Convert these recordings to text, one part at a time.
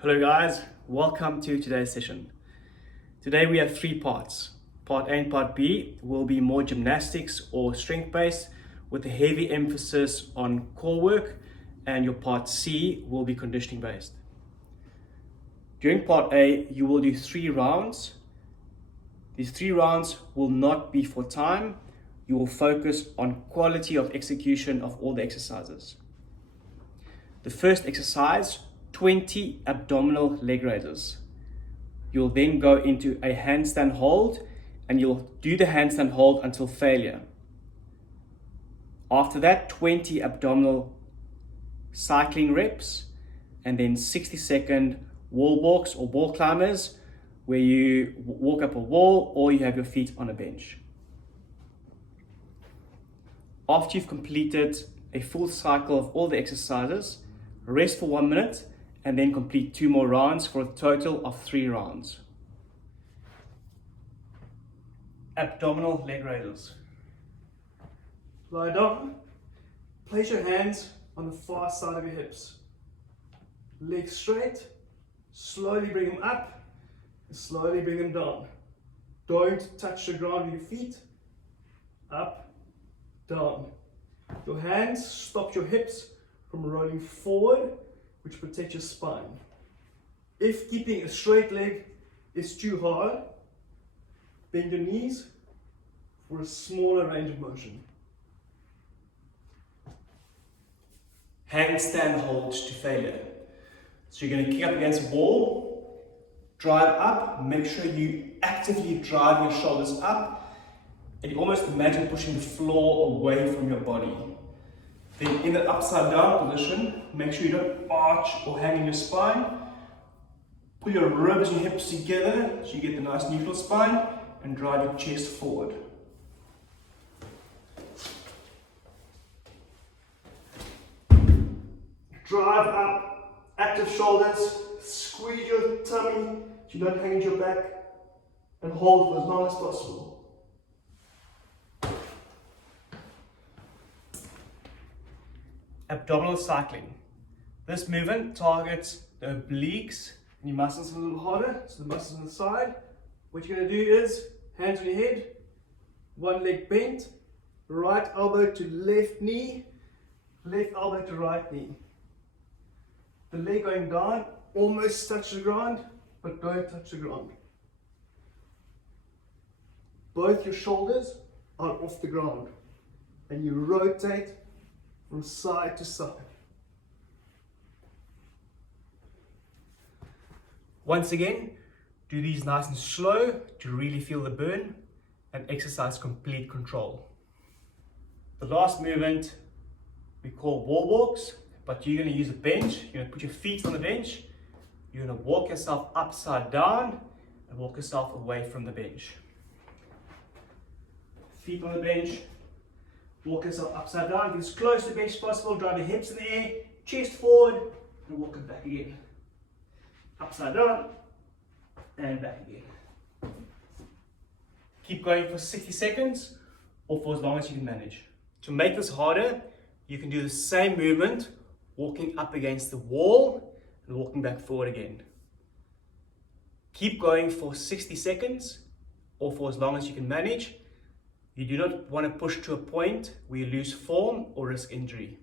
Hello guys, welcome to today's session. Today we have three parts. Part A and Part B will be more gymnastics or strength based with a heavy emphasis on core work, and your Part C will be conditioning based. During Part A you will do 3 rounds. These 3 rounds will not be for time. You will focus on quality of execution of all the exercises. The first exercise, 20 abdominal leg raises. You'll then go into a handstand hold and you'll do the handstand hold until failure. After that, 20 abdominal cycling reps, and then 60-second wall walks or wall climbers where you walk up a wall or you have your feet on a bench. After you've completed a full cycle of all the exercises, rest for 1 minute and then complete 2 more rounds for a total of 3 rounds. Abdominal leg raises. Lie down, place your hands on the far side of your hips. Legs straight, slowly bring them up and slowly bring them down. Don't touch the ground with your feet. Up, down. Your hands stop your hips from rolling forward, which protects your spine. If keeping a straight leg is too hard, bend your knees for a smaller range of motion. Handstand holds to failure. So you're going to kick up against a wall, drive up, make sure you actively drive your shoulders up, and you almost imagine pushing the floor away from your body. Then in the upside down position, make sure you don't arch or hang in your spine. Pull your ribs and hips together so you get the nice neutral spine and drive your chest forward. Drive up, active shoulders, squeeze your tummy so you don't hang into your back, and hold for as long as possible. Abdominal cycling. This movement targets the obliques and your muscles a little harder, so the muscles on the side. What you're going to do is hands on your head, one leg bent, right elbow to left knee, left elbow to right knee. The leg going down, almost touch the ground, but don't touch the ground. Both your shoulders are off the ground and you rotate from side to side. Once again, do these nice and slow to really feel the burn and exercise complete control. The last movement we call wall walks, but you're going to use a bench. You're going to put your feet on the bench. You're going to walk yourself upside down and walk yourself away from the bench. Feet on the bench. Walk yourself upside down, get as close to the bench as possible, drive your hips in the air, chest forward, and walk it back again. Upside down, and back again. Keep going for 60 seconds, or for as long as you can manage. To make this harder, you can do the same movement, walking up against the wall, and walking back forward again. Keep going for 60 seconds, or for as long as you can manage. You do not want to push to a point where you lose form or risk injury.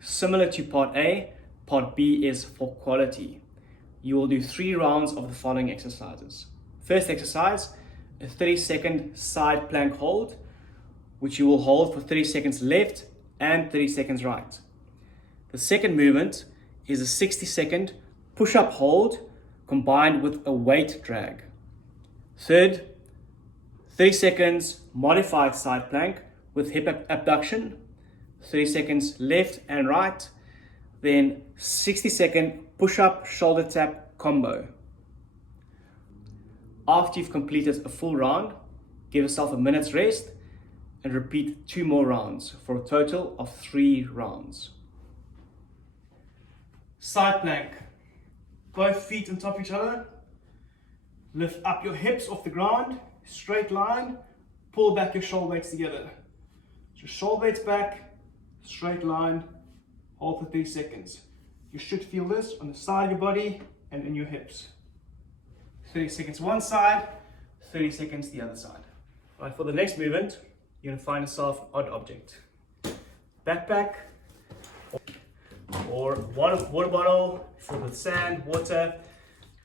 Similar to Part A, Part B is for quality. You will do 3 rounds of the following exercises. First exercise, a 30-second side plank hold, which you will hold for 30 seconds left and 30 seconds right. The second movement is a 60-second push-up hold combined with a weight drag. Third, 30 seconds modified sideplank with hip abduction, 30 seconds left and right, then 60-second push-up shoulder tap combo. After you've completed a full round, give yourself a minute's rest and repeat 2 more rounds for a total of 3 rounds. Side plank. Both feet on top of each other. Lift up your hips off the ground. Straight line, pull back your shoulder blades together. So shoulder blades back, straight line, hold for 3 seconds. You should feel this on the side of your body and in your hips. 30 seconds one side, 30 seconds the other side. All right, for the next movement, you're going to find yourself an odd object. Backpack, or water bottle filled with sand, water,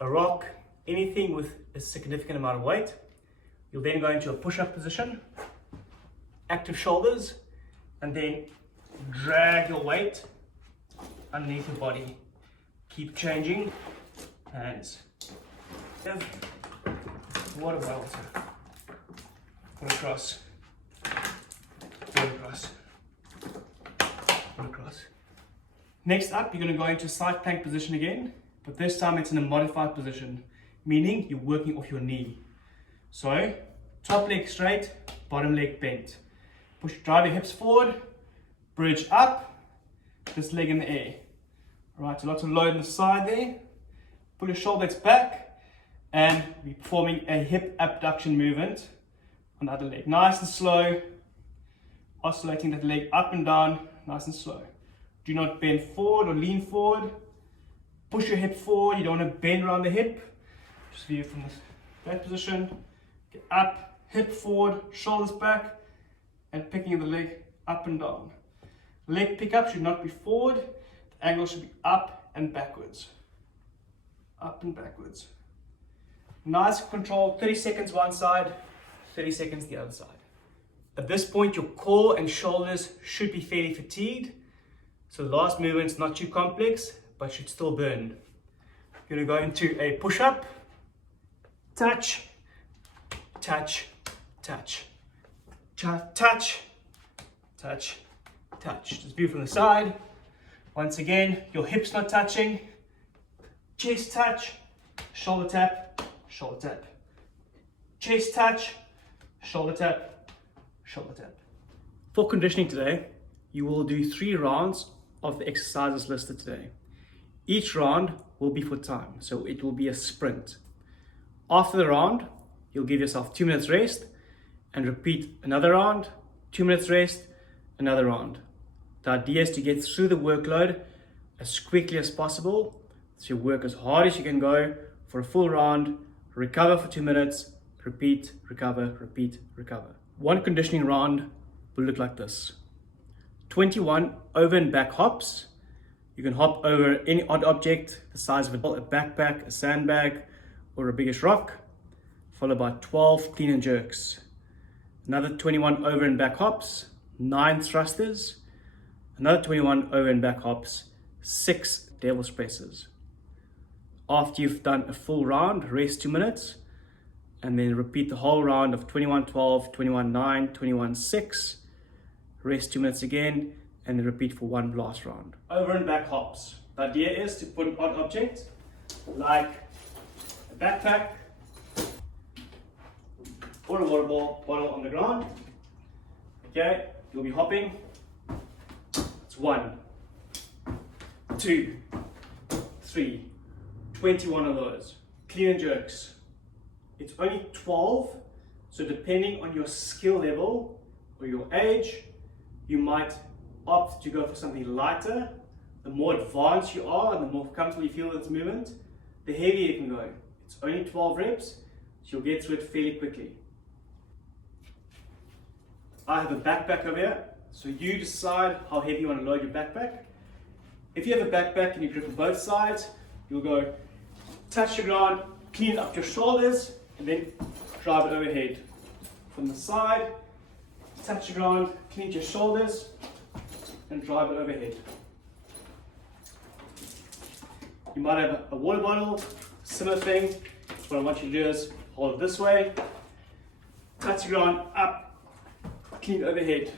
a rock, anything with a significant amount of weight. You'll then go into a push-up position, active shoulders, and then drag your weight underneath your body. Keep changing hands. Water bottle. Put across. Put across. Put across. Next up, you're going to go into side plank position again, but this time it's in a modified position, meaning you're working off your knee. So, top leg straight, bottom leg bent. Drive your hips forward, bridge up, this leg in the air. Alright, so lots of load on the side there. Pull your shoulders back, and we're performing a hip abduction movement on the other leg. Nice and slow, oscillating that leg up and down, nice and slow. Do not bend forward or lean forward. Push your hip forward, you don't want to bend around the hip. Just view from that position. Get up, hip forward, shoulders back, and picking the leg up and down. Leg pickup should not be forward, the angle should be up and backwards. Up and backwards. Nice control, 30 seconds one side, 30 seconds the other side. At this point, your core and shoulders should be fairly fatigued, so the last movement's not too complex, but should still burn. You're going to go into a push-up, touch, touch, touch, touch, touch, touch. Just view from the side. Once again, your hips not touching, chest touch, shoulder tap, shoulder tap, chest touch, shoulder tap, shoulder tap. For conditioning today, you will do 3 rounds of the exercises listed today. Each round will be for time, so it will be a sprint. After the round, you'll give yourself 2 minutes rest and repeat another round, 2 minutes rest, another round. The idea is to get through the workload as quickly as possible, so you work as hard as you can go for a full round, recover for 2 minutes, repeat, recover, repeat, recover. One conditioning round will look like this. 21 over and back hops. You can hop over any odd object the size of a backpack, a sandbag, or a biggish rock, followed by 12 clean and jerks. Another 21 over and back hops, 9 thrusters, another 21 over and back hops, 6 devil's presses. After you've done a full round, rest 2 minutes, and then repeat the whole round of 21 12, 21 9, 21 6, rest 2 minutes again, and then repeat for one last round. Over and back hops. The idea is to put an odd object like a backpack or a water bottle on the ground. Okay, you'll be hopping. It's 1, 2, 3, 21 of those. Clean and jerks. It's only 12, so depending on your skill level or your age, you might opt to go for something lighter. The more advanced you are and the more comfortable you feel with this movement, the heavier you can go. It's only 12 reps, so you'll get through it fairly quickly. I have a backpack over here, so you decide how heavy you want to load your backpack. If you have a backpack and you grip on both sides, you'll go touch the ground, clean up your shoulders, and then drive it overhead. From the side, touch the ground, clean your shoulders, and drive it overhead. You might have a water bottle, similar thing. What I want you to do is hold it this way, touch the ground up, clean overhead.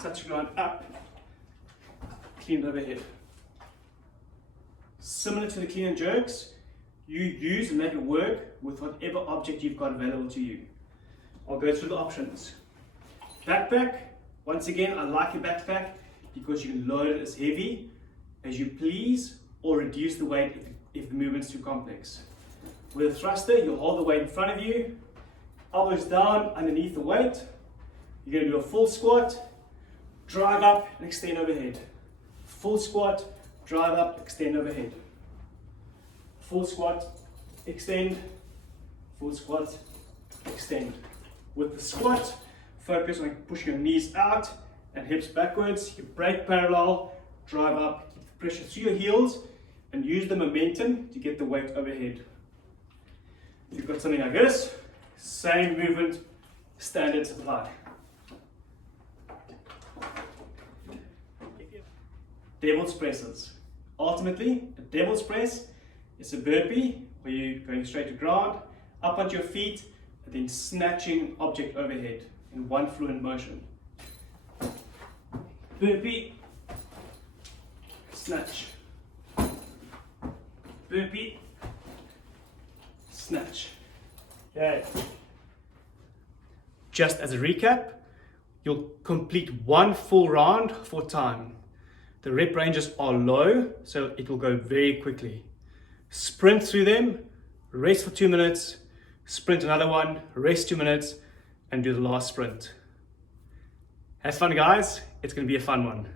Touch the ground up, clean overhead. Similar to the clean and jerks, you use and make it work with whatever object you've got available to you. I'll go through the options. Backpack. Once again, I like a backpack because you can load it as heavy as you please or reduce the weight if the movement's too complex. With a thruster, you'll hold the weight in front of you, elbows down underneath the weight. You're going to do a full squat, drive up and extend overhead. Full squat, drive up, extend overhead. Full squat, extend, full squat, extend. With the squat, focus on pushing your knees out and hips backwards. You break parallel, drive up, keep the pressure through your heels, and use the momentum to get the weight overhead. If you've got something like this, same movement, standards apply. Devil's presses. Ultimately, a devil's press is a burpee where you're going straight to ground, up onto your feet, and then snatching object overhead in one fluid motion. Burpee, snatch. Burpee, snatch. Okay. Just as a recap, you'll complete one full round for time. The rep ranges are low, so it will go very quickly. Sprint through them, rest for 2 minutes, sprint another one, rest 2 minutes, and do the last sprint. Have fun, guys. It's going to be a fun one.